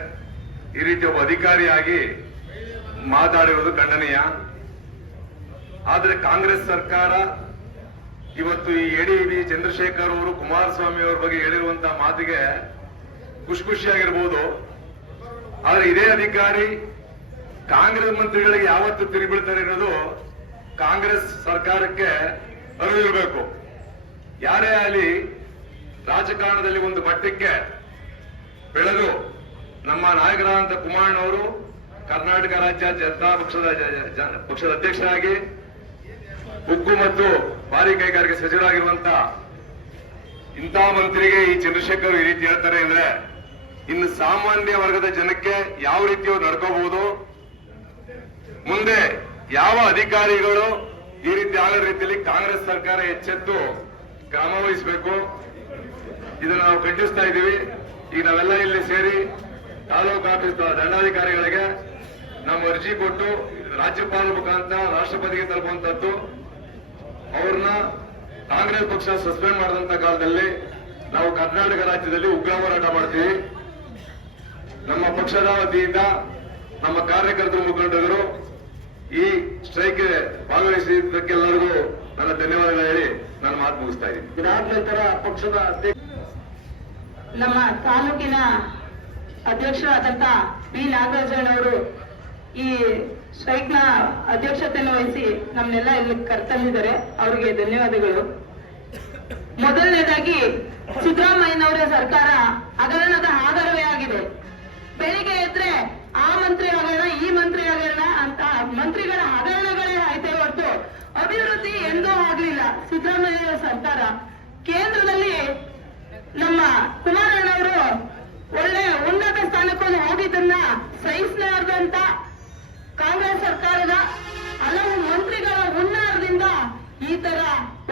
ಈ ರೀತಿ ಒಬ್ಬ ಅಧಿಕಾರಿಯಾಗಿ ಮಾತಾಡಿರುವುದು ಖಂಡನೀಯ. ಆದ್ರೆ ಕಾಂಗ್ರೆಸ್ ಸರ್ಕಾರ ಇವತ್ತು ಈ ADP ಚಂದ್ರಶೇಖರ್ ಅವರು ಕುಮಾರಸ್ವಾಮಿ ಅವರ ಬಗ್ಗೆ ಹೇಳಿರುವಂತಹ ಮಾತಿಗೆ ಖುಷಿಯಾಗಿರ್ಬೋದು. ಆದ್ರೆ ಇದೇ ಅಧಿಕಾರಿ ಕಾಂಗ್ರೆಸ್ ಮಂತ್ರಿಗಳಿಗೆ ಯಾವತ್ತು ತಿರುಗಿಬಿಡ್ತಾರೆ ಅನ್ನೋದು ಕಾಂಗ್ರೆಸ್ ಸರ್ಕಾರಕ್ಕೆ ಅರಿವಿರಬೇಕು. ಯಾರೇ ಆಗಲಿ ರಾಜಕಾರಣದಲ್ಲಿ ಒಂದು ಮಟ್ಟಕ್ಕೆ ಬೆಳೆದು ನಮ್ಮ ನಾಯಕರಾದಂತ ಕುಮಾರಣ್ಣವರು ಕರ್ನಾಟಕ ರಾಜ್ಯ ಜನತಾ ಪಕ್ಷದ ಅಧ್ಯಕ್ಷರಾಗಿ ಉಕ್ಕು ಮತ್ತು ಭಾರಿ ಕೈಗಾರಿಕೆ ಸಚಿವರಾಗಿರುವಂತ ಇಂಥ ಮಂತ್ರಿಗೆ ಈ ಚಂದ್ರಶೇಖರ್ ಈ ರೀತಿ ಹೇಳ್ತಾರೆ ಅಂದ್ರೆ ಇನ್ನು ಸಾಮಾನ್ಯ ವರ್ಗದ ಜನಕ್ಕೆ ಯಾವ ರೀತಿ ಅವ್ರು ನಡ್ಕೋಬಹುದು, ಮುಂದೆ ಯಾವ ಅಧಿಕಾರಿಗಳು ಈ ರೀತಿ ಆಗದ ರೀತಿಯಲ್ಲಿ ಕಾಂಗ್ರೆಸ್ ಸರ್ಕಾರ ಎಚ್ಚೆತ್ತು ಕ್ರಮ ವಹಿಸಬೇಕು. ಇದನ್ನು ನಾವು ಖಂಡಿಸ್ತಾ ಇದ್ದೀವಿ. ಈಗ ನಾವೆಲ್ಲ ಇಲ್ಲಿ ಸೇರಿ ತಾಲೂಕು ಆಫೀಸ್ ದಂಡಾಧಿಕಾರಿಗಳಿಗೆ ನಾವು ಅರ್ಜಿ ಕೊಟ್ಟು ರಾಜ್ಯಪಾಲರ ಮುಖಾಂತರ ರಾಷ್ಟ್ರಪತಿಗೆ ತಲುಪುವಂತದ್ದು. ಅವ್ರನ್ನ ಕಾಂಗ್ರೆಸ್ ಪಕ್ಷ ಸಸ್ಪೆಂಡ್ ಮಾಡಿದಂತ ಕಾಲದಲ್ಲಿ ನಾವು ಕರ್ನಾಟಕ ರಾಜ್ಯದಲ್ಲಿ ಉಗ್ರ ಹೋರಾಟ ಮಾಡ್ತೀವಿ. ನಮ್ಮ ಪಕ್ಷದ ವತಿಯಿಂದ ನಮ್ಮ ಕಾರ್ಯಕರ್ತರು, ಮುಖಂಡರು ಈ ಸ್ಟ್ರೈಕ್ ಭಾಗವಹಿಸಿದ್ದಕ್ಕೆಲ್ಲರಿಗೂ ನನ್ನ ಧನ್ಯವಾದಗಳು ಹೇಳಿ ನನ್ನ ಮಾತು ಮುಗಿಸ್ತಾ ಇದ್ದೀನಿ. ಇದಾದ ನಂತರ ಪಕ್ಷದ ನಮ್ಮ ತಾಲೂಕಿನ ಅಧ್ಯಕ್ಷರಾದಂತ ಬಿ ನಾಗರಾಜನವರು ಈ ಸ್ಟ್ರೈಕ್ ನ ಅಧ್ಯಕ್ಷತೆಯನ್ನು ವಹಿಸಿ ನಮ್ಮನ್ನೆಲ್ಲ ಇಲ್ಲಿ ಕರ್ತಂದಿದ್ದಾರೆ. ಅವರಿಗೆ ಧನ್ಯವಾದಗಳು. ಮೊದಲನೇದಾಗಿ ಸಿದ್ದರಾಮಯ್ಯನವರ ಸರ್ಕಾರ ಹಗರಣದ ಆಧಾರವೇ ಆಗಿದೆ. ಬೆಳಿಗ್ಗೆ ಎದ್ರೆ ಆ ಮಂತ್ರಿ ಹಗರಣ, ಈ ಮಂತ್ರಿ ಹಗರಣ ಅಂತ ಮಂತ್ರಿಗಳ ಹಗರಣಗಳೇ ಆಯ್ತೇ ಹೊರತು ಅಭಿವೃದ್ಧಿ ಎಂದೂ ಆಗ್ಲಿಲ್ಲ. ಸಿದ್ದರಾಮಯ್ಯ ಸರ್ಕಾರ ಕೇಂದ್ರದಲ್ಲಿ ನಮ್ಮ ಕುಮಾರಣ್ಣವರು ಒಳ್ಳೆ ಉನ್ನತ ಸ್ಥಾನಕ್ಕೊಂದು ಹೋಗಿದ್ದನ್ನ ಸಹಿಸಲಾರದಂತ ಕಾಂಗ್ರೆಸ್ ಸರ್ಕಾರದ ಹಲವು ಮಂತ್ರಿಗಳ ಹುನ್ನಾರದಿಂದ ಈ ತರ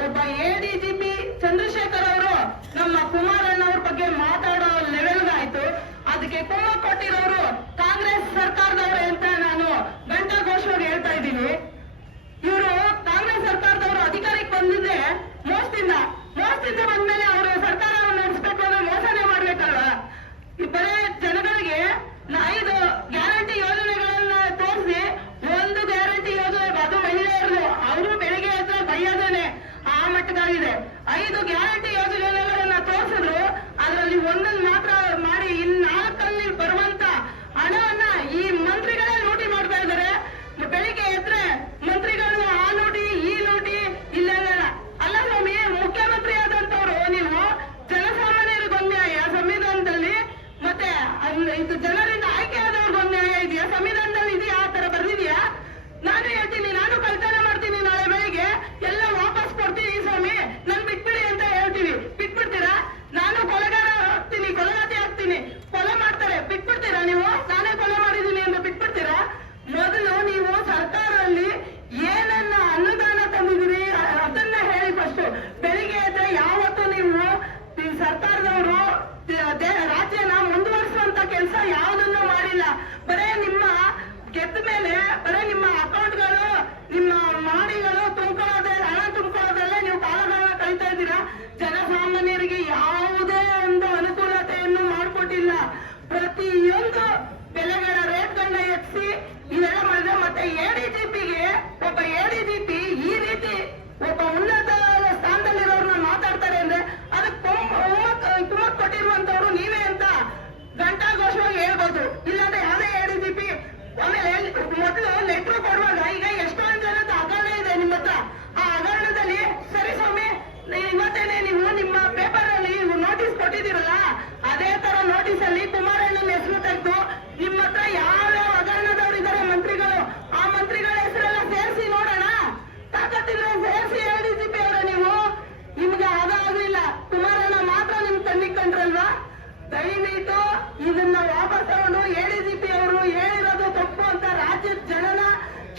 ಒಬ್ಬ ADGP ಚಂದ್ರಶೇಖರ್ ಅವರು ನಮ್ಮ ಕುಮಾರಣ್ಣವ್ರ ಬಗ್ಗೆ ಮಾತಾಡೋ ಲೆವೆಲ್ಗಾಯ್ತು. ಅದಕ್ಕೆ ಕುಮ್ಮ ಕೊಟ್ಟಿರೋರು ಕಾಂಗ್ರೆಸ್ ಸರ್ಕಾರದವರು ಅಂತ ನಾನು ಘಂಟಾಘೋಷವಾಗಿ ಹೇಳ್ತಾ ಇದ್ದೀನಿ. ಇವರು ಕಾಂಗ್ರೆಸ್ ಸರ್ಕಾರದವರು ಅಧಿಕಾರಕ್ಕೆ ಬಂದಿದ್ದೆ ಮೋಸದಿಂದ ಬಂದ್ಮೇಲೆ ಅವರು ಸರ್ಕಾರವನ್ನು ನಡೆಸಬೇಕು ಅಂದ್ರೆ ಮೋಸನೆ ಮಾಡ್ಬೇಕಲ್ವ. ಬರೇ ಜನಗಳಿಗೆ 5 ಗ್ಯಾರಂಟಿ ಯೋಜನೆಗಳನ್ನ ತೋರಿಸಿ, ಒಂದು ಗ್ಯಾರಂಟಿ ಯೋಜನೆ ಅದು ಮಹಿಳೆಯರು ಅವರು ಬೆಳಿಗ್ಗೆ ಎದ್ದು ಬೈಯೋದೇನೆ ಆ ಮಟ್ಟದಾಗಿದೆ. 5 ಗ್ಯಾರಂಟಿ ಯೋಜನೆಗಳನ್ನ ತೋರಿಸಿದ್ರು, ಅದರಲ್ಲಿ ಒಂದನ್ನು ಮಾತ್ರ ಮಾಡಿ 4ರಲ್ಲಿ ಬರುವಂತ ಹಣವನ್ನ ಈ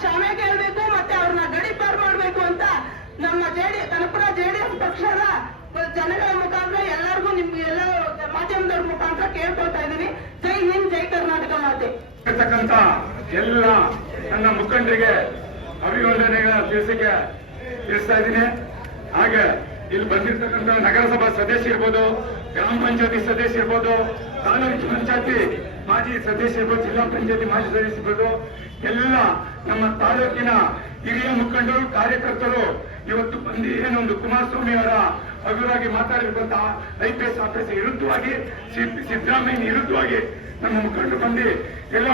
ಕ್ಷಮೆ ಕೇಳಬೇಕು ಮತ್ತೆ ಅವ್ರನ್ನ ಗಡೀಪಾರು ಮಾಡಬೇಕು ಅಂತ ನಮ್ಮ ಕನಕಪುರ ಜೆಡಿಎಸ್ ಪಕ್ಷದ ಜನಗಳ ಮುಖಾಂತರ ಎಲ್ಲರಿಗೂ ನಿಮ್ಗೆ ಎಲ್ಲ ಮಾಧ್ಯಮದವ್ರ ಮುಖಾಂತರ ಕೇಳ್ಕೊಳ್ತಾ ಇದ್ದೀನಿ. ಜೈ ಹಿಂದ್, ಜೈ ಕರ್ನಾಟಕ ಮಾತೆ. ಇರ್ತಕ್ಕಂಥ ಎಲ್ಲ ನನ್ನ ಮುಖಂಡರಿಗೆ ಅಭಿವಂದನೆಗಳ ತಿಳಿಸಿಕೆ ತಿಳಿಸ್ತಾ ಇದ್ದೀನಿ. ಹಾಗೆ ಇಲ್ಲಿ ಬಂದಿರ್ತಕ್ಕಂಥ ನಗರಸಭಾ ಸದಸ್ಯ ಇರ್ಬೋದು, ಗ್ರಾಮ ಪಂಚಾಯತಿ ಸದಸ್ಯ ಇರ್ಬೋದು, ತಾಲೂಕು ಪಂಚಾಯತಿ ಮಾಜಿ ಸದಸ್ಯ ಇರ್ಬೋದು, ಜಿಲ್ಲಾ ಪಂಚಾಯತಿ ಮಾಜಿ ಸದಸ್ಯ ಇರ್ಬೋದು, ಎಲ್ಲ ನಮ್ಮ ತಾಲೂಕಿನ ಹಿರಿಯ ಮುಖಂಡರು ಕಾರ್ಯಕರ್ತರು ಇವತ್ತು ಬಂದು ಏನೊಂದು ಕುಮಾರಸ್ವಾಮಿ ಅವರ ಹಗುರಾಗಿ ಮಾತಾಡಿರುವಂತ IPS ಆಫೀಸರ್ ವಿರುದ್ಧವಾಗಿ, ಸಿದ್ದರಾಮಯ್ಯ ವಿರುದ್ಧವಾಗಿ ನಮ್ಮ ಮುಖಂಡರು ಬಂದು ಎಲ್ಲ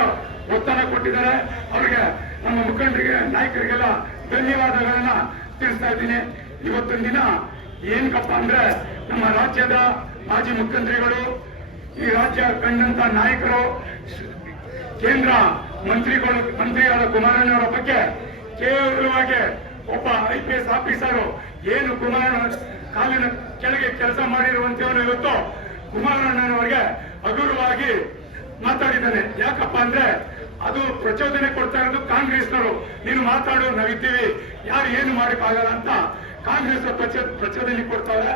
ಒತ್ತಡ ಕೊಟ್ಟಿದ್ದಾರೆ. ಅವರಿಗೆ ನಮ್ಮ ಮುಖಂಡರಿಗೆ, ನಾಯಕರಿಗೆಲ್ಲ ಧನ್ಯವಾದಗಳನ್ನ ತಿಳಿಸ್ತಾ ಇದ್ದೀನಿ. ಇವತ್ತೊಂದು ದಿನ ಏನಕ್ಕಪ್ಪ ಅಂದ್ರೆ ನಮ್ಮ ರಾಜ್ಯದ ಮಾಜಿ ಮುಖ್ಯಮಂತ್ರಿಗಳು, ಈ ರಾಜ್ಯ ಕಂಡಂತ ನಾಯಕರು, ಕೇಂದ್ರ ಮಂತ್ರಿಗಳ ಕುಮಾರಣ್ಣವರ ಬಗ್ಗೆ ಕೇವಲವಾಗಿ ಒಬ್ಬ IPS ಆಫೀಸರು ಏನು ಕುಮಾರಣ್ಣ ಕಾಲಿನ ಕೆಳಗೆ ಕೆಲಸ ಮಾಡಿರುವಂತವನು ಇವತ್ತು ಕುಮಾರಣ್ಣನವರಿಗೆ ಹಗುರವಾಗಿ ಮಾತಾಡಿದ್ದಾನೆ. ಯಾಕಪ್ಪ ಅಂದ್ರೆ ಅದು ಪ್ರಚೋದನೆ ಕೊಡ್ತಾ ಇರೋದು ಕಾಂಗ್ರೆಸ್ನವರು. ನೀನು ಮಾತಾಡು, ನಾವಿದ್ದೀವಿ, ಯಾರು ಏನು ಮಾಡಕ್ಕಾಗಲ್ಲ ಅಂತ ಕಾಂಗ್ರೆಸ್ ಪ್ರಚೋದನೆ ಕೊಡ್ತಾರೆ.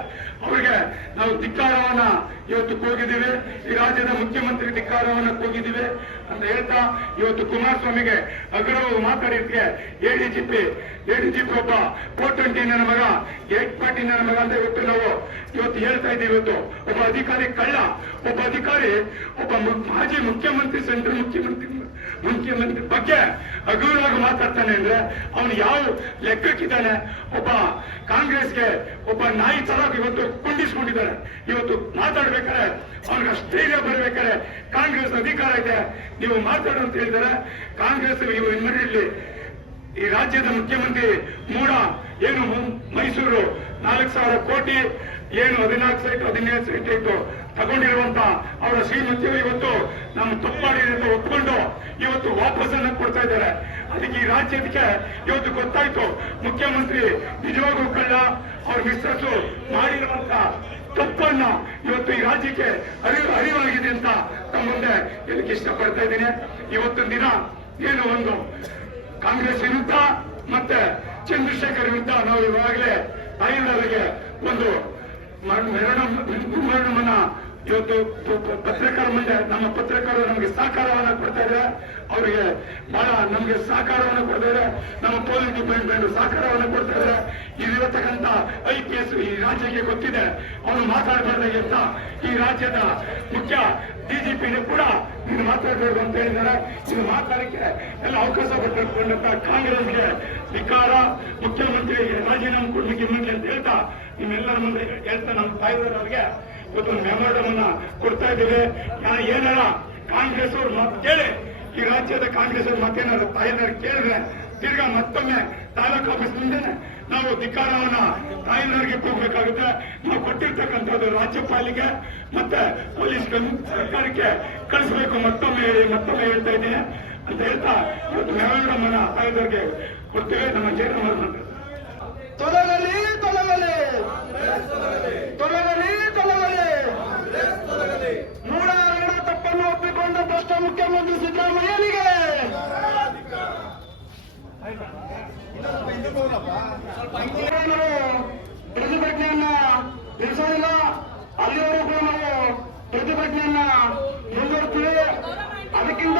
ಅವರಿಗೆ ನಾವು ಧಿಕ್ಕಾರವನ್ನ ಇವತ್ತು ಕೂಗಿದ್ದೀವಿ. ಈ ರಾಜ್ಯದ ಮುಖ್ಯಮಂತ್ರಿ ಧಿಕ್ಕಾರವನ್ನ ಕೂಗಿದ್ದೀವಿ ಅಂತ ಹೇಳ್ತಾ ಇವತ್ತು ಕುಮಾರಸ್ವಾಮಿಗೆ ಹಗುರವಾಗಿ ಮಾತಾಡಿದ್ಕೆ ಎಡಿಜಿಪಿ ಒಬ್ಬ 420 ನನ್ನ ಮಗ, 840 ನನ್ನ ಮಗ ಅಂತ ಇವತ್ತು ಹೇಳ್ತಾ ಇದ್ದೀವಿ. ಇವತ್ತು ಒಬ್ಬ ಅಧಿಕಾರಿ ಕಳ್ಳ, ಒಬ್ಬ ಮಾಜಿ ಮುಖ್ಯಮಂತ್ರಿ, ಸೆಂಟ್ರಲ್ ಮುಖ್ಯಮಂತ್ರಿ ಬಗ್ಗೆ ಹಗುರವಾಗಿ ಮಾತಾಡ್ತಾನೆ ಅಂದ್ರೆ ಅವನು ಯಾವ ಲೆಕ್ಕಕ್ಕಿದ್ದಾನೆ? ಒಬ್ಬ ಕಾಂಗ್ರೆಸ್ಗೆ ಒಬ್ಬ ನಾಯಿ ತರ ಇವತ್ತು ಕುಂಡಿಸ್ಕೊಂಡಿದ್ದಾರೆ. ಇವತ್ತು ಮಾತಾಡ್ಬೇಕಾದ್ರೆ ಅವ್ನಿಗೆ ಸ್ಥೈರ್ಯ ಬರ್ಬೇಕಾದ್ರೆ ಕಾಂಗ್ರೆಸ್ ಅಧಿಕಾರ ಇದೆ, ನೀವು ಮಾತಾಡು ಅಂತ ಹೇಳಿದ್ದಾರೆ. ಕಾಂಗ್ರೆಸ್ ಇಮಿಡಿಯೇಟ್ಲಿ ಈ ರಾಜ್ಯದ ಮುಖ್ಯಮಂತ್ರಿ ಮೂಡ ಏನು ಮೈಸೂರು 4,000 ಕೋಟಿ ಏನು 14 ಸೈಟ್ 17 ಸೈಟ್ ಇತ್ತು ತಗೊಂಡಿರುವಂತ ಅವರ ಶ್ರೀಮಂತಿಯರು ಇವತ್ತು ನಮ್ಮ ತಪ್ಪಾಡಿ ಅಂತ ಒಪ್ಕೊಂಡು ಇವತ್ತು ವಾಪಸ್ಸನ್ನ ಕೊಡ್ತಾ ಇದ್ದಾರೆ. ಅದಕ್ಕೆ ಈ ರಾಜ್ಯಕ್ಕೆ ಇವತ್ತು ಗೊತ್ತಾಯ್ತು ಮುಖ್ಯಮಂತ್ರಿ ನಿಜವಾಗೂ ಕಳ್ಳ, ಅವ್ರ ಮಿಸ್ಟರ್ಸು ಮಾಡಿರುವಂತ ತಪ್ಪನ್ನ ಇವತ್ತು ಈ ರಾಜ್ಯಕ್ಕೆ ಅರಿವಾಗಿದೆ ಅಂತ ತಮ್ಮ ಮುಂದೆ ಹೇಳಕ್ಕೆ ಇಷ್ಟಪಡ್ತಾ ಇದ್ದೀನಿ. ಇವತ್ತೊಂದು ದಿನ ಏನು ಒಂದು ಕಾಂಗ್ರೆಸ್ ವಿರುದ್ಧ ಮತ್ತೆ ಚಂದ್ರಶೇಖರ್ ವಿರುದ್ಧ ನಾವು ಇವಾಗಲೇ ತಾಯಿಯವರಿಗೆ ಒಂದು ಮೆರವಣಿಗೆಯನ್ನ ಇವತ್ತು ಪತ್ರಕರ್ತರ ಮುಂದೆ ನಮ್ಮ ಪತ್ರಕರ್ತರು ನಮಗೆ ಸಹಕಾರವನ್ನ ಕೊಡ್ತಾ ಇದ್ದಾರೆ. ಅವರಿಗೆ ಬಹಳ ನಮಗೆ ಸಹಕಾರವನ್ನು ಕೊಡ್ತಾ ಇದ್ದಾರೆ. ನಮ್ಮ ಪೊಲೀಸ್ ಡಿಪಾರ್ಟ್ಮೆಂಟ್ ಸಹಕಾರವನ್ನು ಕೊಡ್ತಾ ಇದ್ದಾರೆ. ಇಲ್ಲಿರತಕ್ಕಂಥ IPS ಈ ರಾಜ್ಯಕ್ಕೆ ಗೊತ್ತಿದೆ, ಅವನು ಮಾತಾಡಬಾರ್ದಾಗಿ ಅಂತ ಈ ರಾಜ್ಯದ ಮುಖ್ಯ DGPನೂ ಕೂಡ ನೀನು ಮಾತಾಡಬೇಕು ಅಂತ ಹೇಳಿದ್ದಾರೆ. ಇದು ಮಾತಾಡಕ್ಕೆ ಎಲ್ಲ ಅವಕಾಶ ಪಟ್ಟುಕೊಂಡಂತ ಕಾಂಗ್ರೆಸ್ಗೆ ಧಿಕ್ಕಾರ, ಮುಖ್ಯಮಂತ್ರಿ ರಾಜೀನಾಮೆ ಮುಖ್ಯಮಂತ್ರಿ ಅಂತ ಹೇಳ್ತಾ ನಿಮ್ಮೆಲ್ಲರ ಮುಂದೆ ಹೇಳ್ತಾ ನಮ್ಮ ತಾಯಿಯವರಿಗೆ ಇವತ್ತು ಮೆಮೊರಂಡಮ್ ಅನ್ನ ಕೊಡ್ತಾ ಇದ್ದೇವೆ. ಏನಾರ ಕಾಂಗ್ರೆಸ್ ಅವ್ರು ಮಾತು ಕೇಳಿ, ಈ ರಾಜ್ಯದ ಕಾಂಗ್ರೆಸ್ ಅವ್ರ ಮತ್ತೇನಾದ್ರು ತಾಯಿಯವರು ಕೇಳಿದ್ರೆ ತಿರ್ಗಾ ಮತ್ತೊಮ್ಮೆ ತಾಲೂಕು ಆಫೀಸ್ ಮುಂದೆನೆ ನಾವು ಧಿಕ್ಕಾರವನ್ನ ತಾಯಿಯವರಿಗೆ ಹೋಗ್ಬೇಕಾಗುತ್ತೆ. ನಾವು ಕೊಟ್ಟಿರ್ತಕ್ಕಂಥದ್ದು ರಾಜ್ಯಪಾಲಿಗೆ ಮತ್ತೆ ಪೊಲೀಸ್ ಸರ್ಕಾರಕ್ಕೆ ಕಳಿಸ್ಬೇಕು. ಮತ್ತೊಮ್ಮೆ ಹೇಳ್ತಾ ಇದ್ದೀನಿ ಅಂತ ಹೇಳ್ತಾ ಇವತ್ತು ಮೆಮೊರಂಡಮ್ ಅನ್ನ ತಾಯಿಯವರಿಗೆ ಕೊಡ್ತೇವೆ. ನಮ್ಮ ಜಯರಾಮ್ ತೊಲಗಲಿ ತೊಲಗಲಿ ತೊಲಗಲಿ ತೊಲಗಲಿ ಮೂಢ ತಪ್ಪನ್ನು ಒಪ್ಪಿಕೊಂಡ ಭ್ರಷ್ಟ ಮುಖ್ಯಮಂತ್ರಿ ಸಿದ್ದರಾಮಯ್ಯನಿಗೆ ಪ್ರತಿಭಟನೆಯನ್ನ ನಿಲ್ಲಿಸೋದಿಲ್ಲ. ಅಲ್ಲಿವರೆಗೂ ಕೂಡ ನಾವು ಪ್ರತಿಭಟನೆಯನ್ನ ಮುಂದುವರಿಸ್ತೀವಿ. ಅದಕ್ಕಿಂತ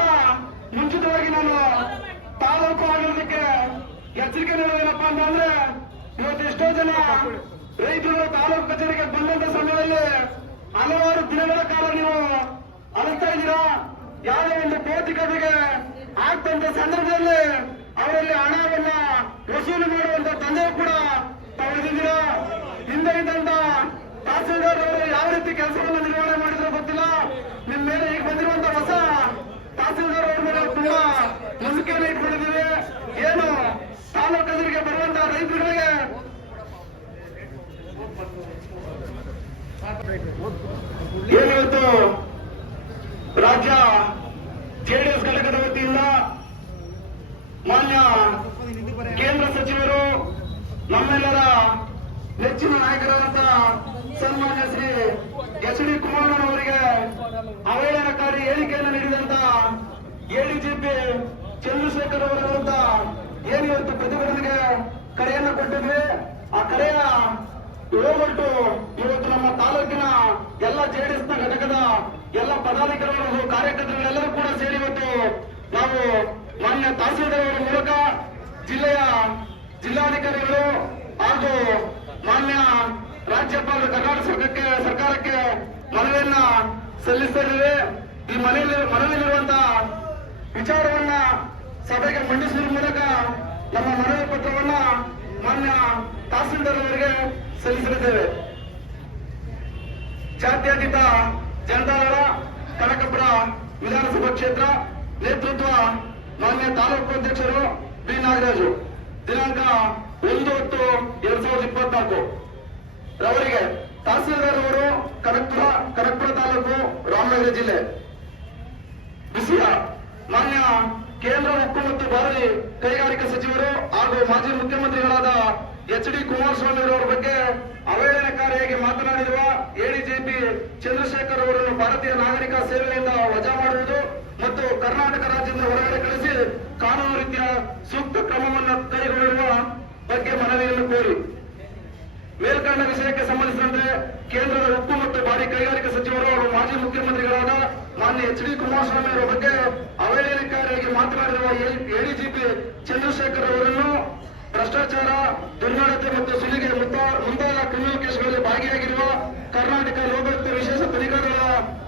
ಮುಂಚಿತವಾಗಿ ನಾನು ತಾಲೂಕು ಆಡಳಿತಕ್ಕೆ ಎಚ್ಚರಿಕೆ ನೀಡೋದೇನಪ್ಪ ಅಂತಂದ್ರೆ, ಇವತ್ತು ಎಷ್ಟೋ ಜನ ರೈತರು ತಾಲೂಕು ಕಚೇರಿಗೆ ಬಂದಂತ ಸಮಯದಲ್ಲಿ ಹಲವಾರು ದಿನಗಳ ಕಾಲ ನೀವು ಅಳಿಸ್ತಾ ಇದ್ದೀರಾ. ಯಾವುದೇ ಒಂದು ಭೌತಿಕತೆಗೆ ಆಗ್ತಂತ ಸಂದರ್ಭದಲ್ಲಿ ಅವರಲ್ಲಿ ಹಣವನ್ನ ವಸೂಲಿ ಮಾಡುವಂತ ತಂದೆ ಕೂಡ ತಗೊಳ್ತಿದ್ದೀರಾ. ಹಿಂದೆ ಇದ್ದಂತ ತಹಸೀಲ್ದಾರ್ ಅವರು ಯಾವ ರೀತಿ ಕೆಲಸವನ್ನು ನಿರ್ವಹಣೆ ಮಾಡಿದ್ರು ಗೊತ್ತಿಲ್ಲ. ನಿಮ್ಮ ಮೇಲೆ ಈಗ ಬಂದಿರುವಂತ ಹೊಸ ತಹಸೀಲ್ದಾರ್ ಅವ್ರ ಮೇಲೆ ತುಂಬಾ ನಂಬಿಕೆಯನ್ನು ಇಟ್ಕೊಂಡಿದ್ದೀವಿ. ಏನು ತಾಲೂಕು ಕಚೇರಿಗೆ ಬರುವಂತಹ ರೈತರುಗಳಿಗೆ ಏನಿವತ್ತು ರಾಜ್ಯ ಜೆಡಿಎಸ್ ಘಟಕದ ವತಿಯಿಂದ ಮಾನ್ಯ ಕೇಂದ್ರ ಸಚಿವರು, ನಮ್ಮೆಲ್ಲರ ನೆಚ್ಚಿನ ನಾಯಕರಾದಂತ ಸನ್ಮಾನ್ಯ ಶ್ರೀ ಎಚ್ ಡಿ ಕುಮಾರಣ್ಣನವರಿಗೆ ಅವಹೇಳನಕಾರಿ ಹೇಳಿಕೆಯನ್ನು ನೀಡಿದಂತ ಎಡಿಜಿಪಿ ಚಂದ್ರಶೇಖರ್ ಅವರ ವಿರುದ್ಧ ಏನು ಇವತ್ತು ಪ್ರತಿಭಟನೆಗೆ ಕರೆಯನ್ನ ಕೊಟ್ಟಿದ್ವಿ, ಆ ಕರೆಯ ಹೋಗ್ಬಿಟ್ಟು ಇವತ್ತು ನಮ್ಮ ತಾಲೂಕಿನ ಎಲ್ಲ ಜೆಡಿಎಸ್ ನ ಘಟಕದ ಎಲ್ಲ ಪದಾಧಿಕಾರಿಗಳು ಕಾರ್ಯಕರ್ತರುಗಳೆಲ್ಲರೂ ಕೂಡ ಸೇರಿ ಇವತ್ತು ನಾವು ಮಾನ್ಯ ತಹಸೀಲ್ದಾರ್ ಅವರ ಮೂಲಕ ಜಿಲ್ಲೆಯ ಜಿಲ್ಲಾಧಿಕಾರಿಗಳು ಹಾಗೂ ಮಾನ್ಯ ರಾಜ್ಯಪಾಲರು ಕರ್ನಾಟಕ ಸರ್ಕಾರಕ್ಕೆ ಮನವಿಯನ್ನ ಸಲ್ಲಿಸ್ತಾ ಇದ್ದೇವೆ. ಈ ಮನವಿಯಲ್ಲಿರುವಂತಹ ವಿಚಾರವನ್ನ ಸಭೆಗೆ ಮಂಡಿಸುವ ಮೂಲಕ ನಮ್ಮ ಮನವಿ ಪತ್ರವನ್ನ ಮಾನ್ಯ ತಹಸೀಲ್ದಾರ್ ಅವರಿಗೆ ಸಲ್ಲಿಸಲಿದ್ದೇವೆ. ಜಾತ್ಯತೀತ ಜನತಾದಳ ಕನಕಪುರ ವಿಧಾನಸಭಾ ಕ್ಷೇತ್ರ ನೇತೃತ್ವ ಮಾನ್ಯ ತಾಲೂಕು ಅಧ್ಯಕ್ಷರು ಬಿ ನಾಗರಾಜು ದಿನಾಂಕ 1/10/2024 ರವರಿಗೆ ತಹಸೀಲ್ದಾರ್ ಅವರು ಕನಕಪುರ ತಾಲೂಕು ರಾಮನಗರ ಜಿಲ್ಲೆ. ವಿಷಯ ಮಾನ್ಯ ಕೇಂದ್ರ ಉಕ್ಕು ಮತ್ತು ಭಾರತಿ ಕೈಗಾರಿಕಾ ಸಚಿವರು ಹಾಗೂ ಮಾಜಿ ಮುಖ್ಯಮಂತ್ರಿಗಳಾದ ಎಚ್ ಡಿ ಕುಮಾರಸ್ವಾಮಿ ಅವರ ಬಗ್ಗೆ ಅವಹೇಳನಕಾರಿಯಾಗಿ ಮಾತನಾಡಿರುವ ಎಡಿಜಿಪಿ ಚಂದ್ರಶೇಖರ್ ಅವರನ್ನು ಭಾರತೀಯ ನಾಗರಿಕ ಸೇವೆಯಿಂದ ವಜಾ ಮಾಡುವುದು ಮತ್ತು ಕರ್ನಾಟಕ ರಾಜ್ಯದಿಂದ ಹೊರಗಡೆ ಕಳಿಸಿ ಕಾನೂನು ರೀತಿಯ ಸೂಕ್ತ ಕ್ರಮವನ್ನು ಕೈಗೊಳ್ಳುವ ಬಗ್ಗೆ ಮನವಿಯನ್ನು ಕೋರಿ ಮೇಲ್ಕಂಡ ವಿಷಯಕ್ಕೆ ಸಂಬಂಧಿಸಿದಂತೆ ಕೇಂದ್ರದ ಉಕ್ಕು ಮತ್ತು ಭಾರಿ ಕೈಗಾರಿಕಾ ಸಚಿವರು ಹಾಗೂ ಮಾಜಿ ಮುಖ್ಯಮಂತ್ರಿಗಳಾದ ಮಾನ್ಯ ಎಚ್ ಡಿ ಕುಮಾರಸ್ವಾಮಿ ಅವರ ಬಗ್ಗೆ ಅವಹೇಳನಕಾರಿಯಾಗಿ ಮಾತನಾಡಿರುವ ಎಡಿಜಿಪಿ ಚಂದ್ರಶೇಖರ್ ಅವರನ್ನು ಭ್ರಷ್ಟಾಚಾರ, ದುರ್ನಡತೆ ಮತ್ತು ಸುಲಿಗೆ ಮುಂತಾದ ಕ್ರಿಮಿನಲ್ ಕೇಸ್ಗಳಲ್ಲಿ ಭಾಗಿಯಾಗಿರುವ ಕರ್ನಾಟಕ ಲೋಕಾಯುಕ್ತ ವಿಶೇಷ ತನಿಖಾ ದಳ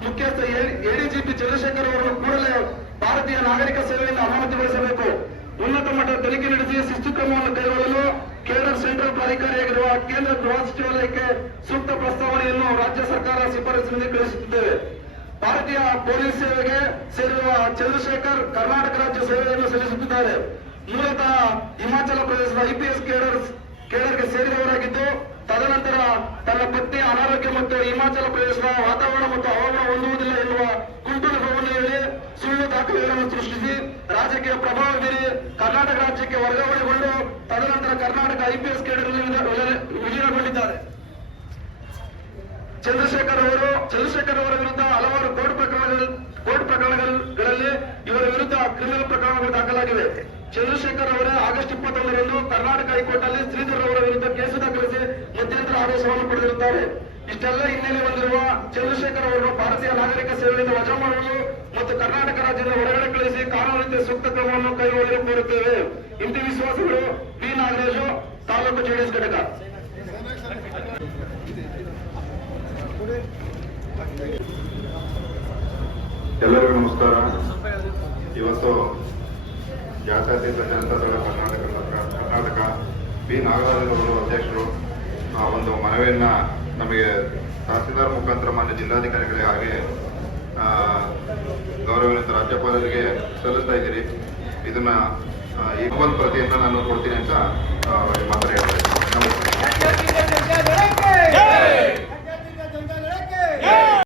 ಮುಖ್ಯಸ್ಥ ಎಡಿಜಿಪಿ ಚಂದ್ರಶೇಖರ್ ಅವರನ್ನು ಕೂಡಲೇ ಭಾರತೀಯ ನಾಗರಿಕ ಸೇವೆಯಿಂದ ಅಮಾನತುಗೊಳಿಸಬೇಕು. ಉನ್ನತ ಮಟ್ಟದ ತನಿಖೆ ನಡೆಸಿ ಶಿಸ್ತು ಕ್ರಮವನ್ನು ಕೈಗೊಳ್ಳಲು ಕೇಡರ್ ಸೆಂಟ್ರಲ್ ಪ್ರಾಧಿಕಾರಿಯಾಗಿರುವ ಕೇಂದ್ರ ಗೃಹ ಸಚಿವಾಲಯಕ್ಕೆ ಸೂಕ್ತ ಪ್ರಸ್ತಾವನೆಯನ್ನು ರಾಜ್ಯ ಸರ್ಕಾರ ಶಿಫಾರಸಿನಲ್ಲಿ ಕಳಿಸುತ್ತಿದ್ದೇವೆ. ಭಾರತೀಯ ಪೊಲೀಸ್ ಸೇವೆಗೆ ಸೇರಿರುವ ಚಂದ್ರಶೇಖರ್ ಕರ್ನಾಟಕ ರಾಜ್ಯ ಸೇವೆಯನ್ನು ಸಲ್ಲಿಸುತ್ತಿದ್ದಾರೆ. ಮೂಲತಃ ಹಿಮಾಚಲ ಪ್ರದೇಶದ ಐಪಿಎಸ್ ಕೇಡರ್ಗೆ ಸೇರಿದವರಾಗಿದ್ದು, ತದನಂತರ ತನ್ನ ಪತ್ನಿಯ ಅನಾರೋಗ್ಯ ಮತ್ತು ಹಿಮಾಚಲ ಪ್ರದೇಶದ ವಾತಾವರಣ ಮತ್ತು ಹವಾಮಾನ ಹೊಂದುವುದಿಲ್ಲ ಎನ್ನುವ ಕುಂಟು ನೆಪವನ್ನು ಹೇಳಿ ಸುಳ್ಳು ದಾಖಲೆಗಳನ್ನು ಸೃಷ್ಟಿಸಿ ರಾಜಕೀಯ ಪ್ರಭಾವ ಬೀರಿ ಕರ್ನಾಟಕ ರಾಜ್ಯಕ್ಕೆ ವರ್ಗಾವಣೆಗೊಂಡು ತದನಂತರ ಕರ್ನಾಟಕ ಐಪಿಎಸ್ ಕೇಡರ್ನಲ್ಲಿ ವಿಲೀನಗೊಂಡಿದ್ದಾರೆ. ಚಂದ್ರಶೇಖರ್ ಅವರ ವಿರುದ್ಧ ಹಲವಾರು ಕೋರ್ಟ್ ಪ್ರಕರಣಗಳಲ್ಲಿ ಇವರ ವಿರುದ್ಧ ಕ್ರಿಮಿನಲ್ ಪ್ರಕರಣಗಳು ದಾಖಲಾಗಿವೆ. ಚಂದ್ರಶೇಖರ್ ಅವರ ಆಗಸ್ಟ್ 21ರಂದು ಕರ್ನಾಟಕ ಹೈಕೋರ್ಟ್ ನಲ್ಲಿ ಶ್ರೀಧರ್ ಅವರ ವಿರುದ್ಧ ಕೇಸು ದಾಖಲಿಸಿ ಮಧ್ಯಂತರ ಆದೇಶವನ್ನು ಪಡೆದಿರುತ್ತಾರೆ. ಇಷ್ಟೆಲ್ಲ ಹಿನ್ನೆಲೆ ಹೊಂದಿರುವ ಚಂದ್ರಶೇಖರ್ ಅವರನ್ನು ಭಾರತೀಯ ನಾಗರಿಕ ಸೇವೆಯಿಂದ ವಜಾ ಮಾಡುವುದು ಮತ್ತು ಕರ್ನಾಟಕ ರಾಜ್ಯದ ಹೊರಗಡೆ ಕಳಿಸಿ ಕಾನೂನು ರೀತಿಯ ಸೂಕ್ತ ಕ್ರಮವನ್ನು ಕೈಗೊಳ್ಳಲು ಕೋರುತ್ತೇವೆ. ಇಂತಿ ವಿಶ್ವಾಸಗಳು ಬಿ ನಾಗರಾಜು, ತಾಲೂಕು ಜೆಡಿಎಸ್ ಘಟಕ. ಎಲ್ಲರಿಗೂ ನಮಸ್ಕಾರ. ಇವತ್ತು ಜಾತ್ಯತೀತ ಜನತಾದಳ ಕರ್ನಾಟಕ ಬಿ ನಾಗರಾಜರವರು ಅಧ್ಯಕ್ಷರು ಒಂದು ಮನವಿಯನ್ನ ನಮಗೆ ತಹಸೀಲ್ದಾರ್ ಮುಖಾಂತರ ಮಾನ್ಯ ಜಿಲ್ಲಾಧಿಕಾರಿಗಳಿಗೆ ಹಾಗೆ ಗೌರವಾನ್ವಿತ ರಾಜ್ಯಪಾಲರಿಗೆ ಸಲ್ಲಿಸ್ತಾ ಇದ್ದೀರಿ. ಇದನ್ನ ಈ ಒಂದು ಪ್ರತಿಯನ್ನ ನಾನು ಕೊಡ್ತೀನಿ ಅಂತ ಮಾತ್ರ ಹೇಳ್ತಾ ಇದ್ದೀನಿ.